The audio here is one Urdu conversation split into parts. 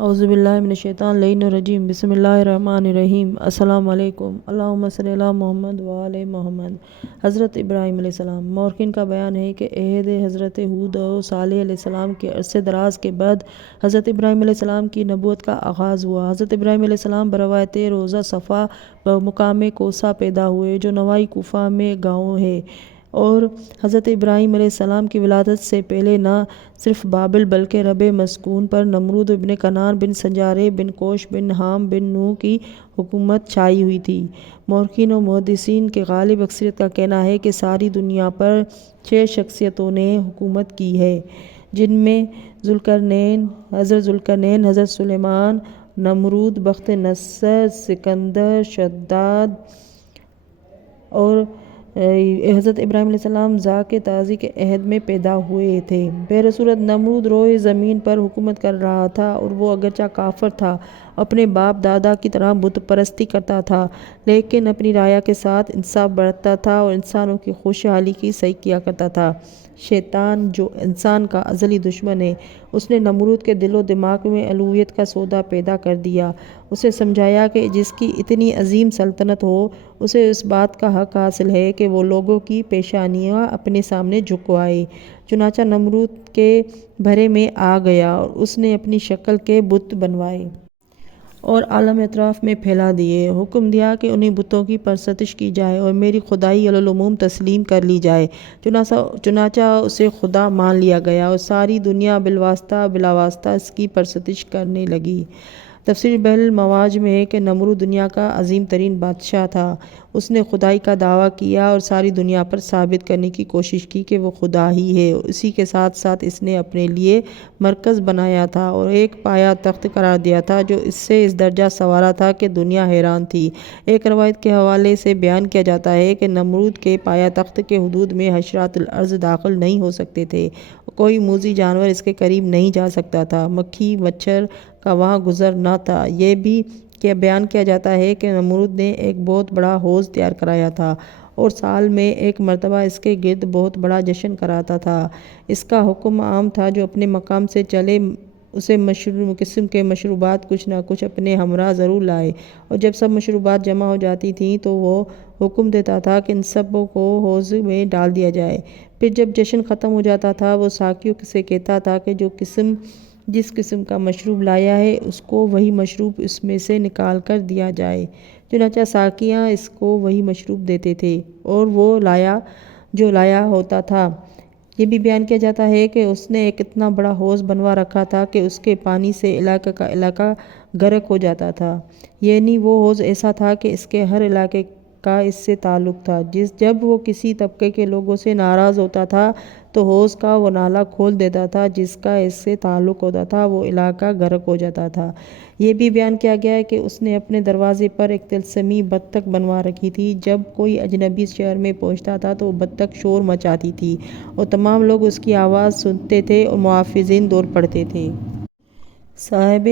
اعوذ باللہ من الشیطان اللعین الرجیم بسم اللہ الرحمن الرحیم السلام علیکم اللہم صلی علی محمد وآل محمد۔ حضرت ابراہیم علیہ السلام۔ مورخین کا بیان ہے کہ عہد حضرت ہود و صالح علیہ السلام کے عرصے دراز کے بعد حضرت ابراہیم علیہ السلام کی نبوت کا آغاز ہوا۔ حضرت ابراہیم علیہ السلام بروایت روضہ صفا بمقام کوسہ پیدا ہوئے جو نواحی کوفہ میں گاؤں ہے، اور حضرت ابراہیم علیہ السلام کی ولادت سے پہلے نہ صرف بابل بلکہ رب مسکون پر نمرود بن کنعان بن سنجارے بن کوش بن حام بن نوح کی حکومت چھائی ہوئی تھی۔ مورخین و محدثین کے غالب اکثریت کا کہنا ہے کہ ساری دنیا پر 6 شخصیتوں نے حکومت کی ہے، جن میں حضرت ذوالقرنین، حضرت سلیمان، نمرود، بخت نصر، سکندر، شداد اور حضرت ابراہیم علیہ السلام ذاک تازی کے عہد میں پیدا ہوئے تھے۔ بہرصورت نمرود روئے زمین پر حکومت کر رہا تھا، اور وہ اگرچہ کافر تھا، اپنے باپ دادا کی طرح بت پرستی کرتا تھا، لیکن اپنی رعایا کے ساتھ انصاف برتتا تھا اور انسانوں کی خوشحالی کی صحیح کیا کرتا تھا۔ شیطان جو انسان کا ازلی دشمن ہے، اس نے نمرود کے دل و دماغ میں الوہیت کا سودا پیدا کر دیا۔ اسے سمجھایا کہ جس کی اتنی عظیم سلطنت ہو، اسے اس بات کا حق حاصل ہے کہ وہ لوگوں کی پیشانیاں اپنے سامنے جھکوائے۔ چنانچہ نمرود کے بھرے میں آ گیا اور اس نے اپنی شکل کے بت بنوائے اور عالم اطراف میں پھیلا دیے۔ حکم دیا کہ انہیں بتوں کی پرستش کی جائے اور میری خدائی علی العموم تسلیم کر لی جائے۔ چنانچہ اسے خدا مان لیا گیا اور ساری دنیا بالواسطہ بلا واسطہ اس کی پرستش کرنے لگی۔ تفسیر بحر المواج میں ہے کہ نمرود دنیا کا عظیم ترین بادشاہ تھا۔ اس نے خدائی کا دعویٰ کیا اور ساری دنیا پر ثابت کرنے کی کوشش کی کہ وہ خدا ہی ہے۔ اسی کے ساتھ ساتھ اس نے اپنے لیے مرکز بنایا تھا اور ایک پایا تخت قرار دیا تھا جو اس سے اس درجہ سوارا تھا کہ دنیا حیران تھی۔ ایک روایت کے حوالے سے بیان کیا جاتا ہے کہ نمرود کے پایا تخت کے حدود میں حشرات الارض داخل نہیں ہو سکتے تھے، کوئی موذی جانور اس کے قریب نہیں جا سکتا تھا، مکھی مچھر کا وہاں گزر نہ تھا۔ یہ بھی بیان کیا جاتا ہے کہ نمرود نے ایک بہت بڑا حوض تیار کرایا تھا اور سال میں ایک مرتبہ اس کے گرد بہت بڑا جشن کراتا تھا۔ اس کا حکم عام تھا جو اپنے مقام سے چلے اسے قسم کے مشروبات کچھ نہ کچھ اپنے ہمراہ ضرور لائے، اور جب سب مشروبات جمع ہو جاتی تھیں تو وہ حکم دیتا تھا کہ ان سب کو حوض میں ڈال دیا جائے۔ پھر جب جشن ختم ہو جاتا تھا وہ ساقیوں سے کہتا تھا کہ جس قسم کا مشروب لایا ہے اس کو وہی مشروب اس میں سے نکال کر دیا جائے۔ چنانچہ ساقیاں اس کو وہی مشروب دیتے تھے اور وہ جو لایا ہوتا تھا۔ یہ بھی بیان کیا جاتا ہے کہ اس نے ایک اتنا بڑا حوض بنوا رکھا تھا کہ اس کے پانی سے علاقہ کا علاقہ غرق ہو جاتا تھا، یعنی وہ حوض ایسا تھا کہ اس کے ہر علاقے کا اس سے تعلق تھا۔ جب وہ کسی طبقے کے لوگوں سے ناراض ہوتا تھا تو حوض کا وہ نالہ کھول دیتا تھا جس کا اس سے تعلق ہوتا تھا، وہ علاقہ غرق ہو جاتا تھا۔ یہ بھی بیان کیا گیا ہے کہ اس نے اپنے دروازے پر ایک طلسمی بطخ بنوا رکھی تھی۔ جب کوئی اجنبی شہر میں پہنچتا تھا تو وہ بطخ شور مچاتی تھی اور تمام لوگ اس کی آواز سنتے تھے اور محافظین دوڑ پڑتے تھے۔ صاحب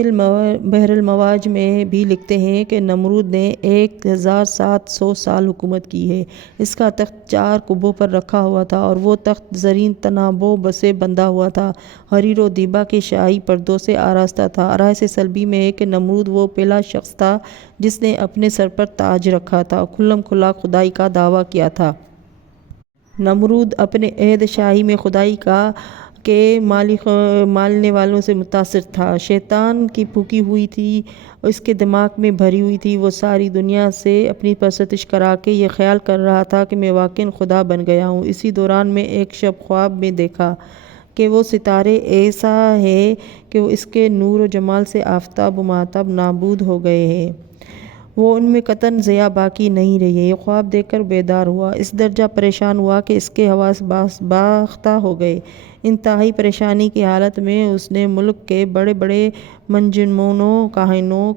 بحر المواج میں بھی لکھتے ہیں کہ نمرود نے 1700 سال حکومت کی ہے۔ اس کا تخت 4 کبوں پر رکھا ہوا تھا اور وہ تخت زرین تنابوں سے بندھا ہوا تھا، حریر و دیبا کے شاہی پردوں سے آراستہ تھا۔ آرائش سلبی میں ہے کہ نمرود وہ پہلا شخص تھا جس نے اپنے سر پر تاج رکھا تھا اور کھلم کھلا خدائی کا دعویٰ کیا تھا۔ نمرود اپنے عہد شاہی میں خدائی کے ماننے والوں سے متاثر تھا۔ شیطان کی پھونکی ہوئی تھی اور اس کے دماغ میں بھری ہوئی تھی۔ وہ ساری دنیا سے اپنی پرستش کرا کے یہ خیال کر رہا تھا کہ میں واقعی خدا بن گیا ہوں۔ اسی دوران میں ایک شب خواب میں دیکھا کہ وہ ستارے ایسا ہے کہ اس کے نور و جمال سے آفتاب و ماہتاب نابود ہو گئے ہیں، وہ ان میں قطعاً ضیاء باقی نہیں رہی ہے۔ یہ خواب دیکھ کر بیدار ہوا، اس درجہ پریشان ہوا کہ اس کے حواس باختہ ہو گئے۔ انتہائی پریشانی کی حالت میں اس نے ملک کے بڑے بڑے منجموں، کاہنوں،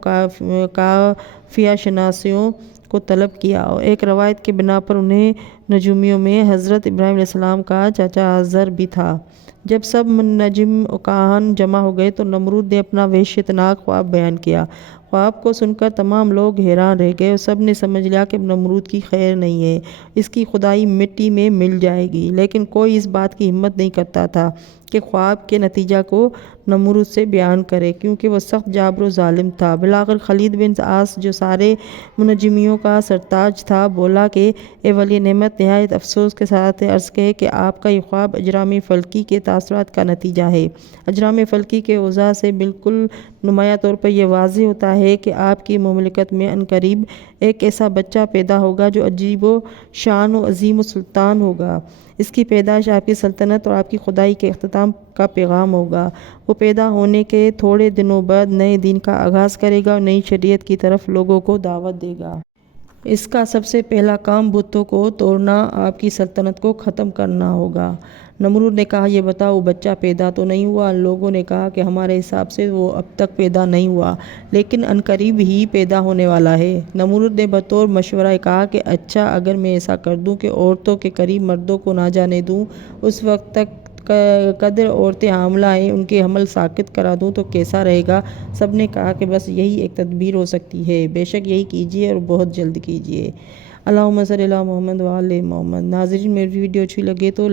کافیہ شناسوں کو طلب کیا اور ایک روایت کی بنا پر انہیں نجومیوں میں حضرت ابراہیم علیہ السلام کا چاچا آزر بھی تھا۔ جب سب نجم و کاہن جمع ہو گئے تو نمرود نے اپنا وحشتناک خواب بیان کیا۔ خواب کو سن کر تمام لوگ حیران رہ گئے اور سب نے سمجھ لیا کہ نمرود کی خیر نہیں ہے، اس کی خدائی مٹی میں مل جائے گی، لیکن کوئی اس بات کی ہمت نہیں کرتا تھا کہ خواب کے نتیجہ کو نمرود سے بیان کرے، کیونکہ وہ سخت جابر و ظالم تھا۔ بالآخر خالد بن عاص جو سارے منجمیوں کا سرتاج تھا بولا کہ اے ولی نعمت، نہایت افسوس کے ساتھ عرض ہے کہ آپ کا یہ خواب اجرام فلکی کے تاثرات کا نتیجہ ہے۔ اجرام فلکی کے اوضاع سے بالکل نمایاں طور پر یہ واضح ہوتا ہے کہ آپ کی مملکت میں عنقریب ایک ایسا بچہ پیدا ہوگا جو عجیب و شان و عظیم السلطان ہوگا۔ اس کی پیدائش آپ کی سلطنت اور آپ کی خدائی کے اختتام کا پیغام ہوگا۔ وہ پیدا ہونے کے تھوڑے دنوں بعد نئے دین کا آغاز کرے گا اور نئی شریعت کی طرف لوگوں کو دعوت دے گا۔ اس کا سب سے پہلا کام بتوں کو توڑنا، آپ کی سلطنت کو ختم کرنا ہوگا۔ نمرود نے کہا، یہ بتاؤ وہ بچہ پیدا تو نہیں ہوا؟ لوگوں نے کہا کہ ہمارے حساب سے وہ اب تک پیدا نہیں ہوا، لیکن عنقریب ہی پیدا ہونے والا ہے۔ نمرود نے بطور مشورہ کہا کہ اچھا، اگر میں ایسا کر دوں کہ عورتوں کے قریب مردوں کو نہ جانے دوں، اس وقت تک قدر عورتیں حاملہ ہیں ان کے حمل ساقط کرا دوں تو کیسا رہے گا؟ سب نے کہا کہ بس یہی ایک تدبیر ہو سکتی ہے، بے شک یہی کیجیے اور بہت جلد کیجیے۔ اللہم صلی علی محمد و آل محمد۔ ناظرین، میری ویڈیو اچھی لگے تو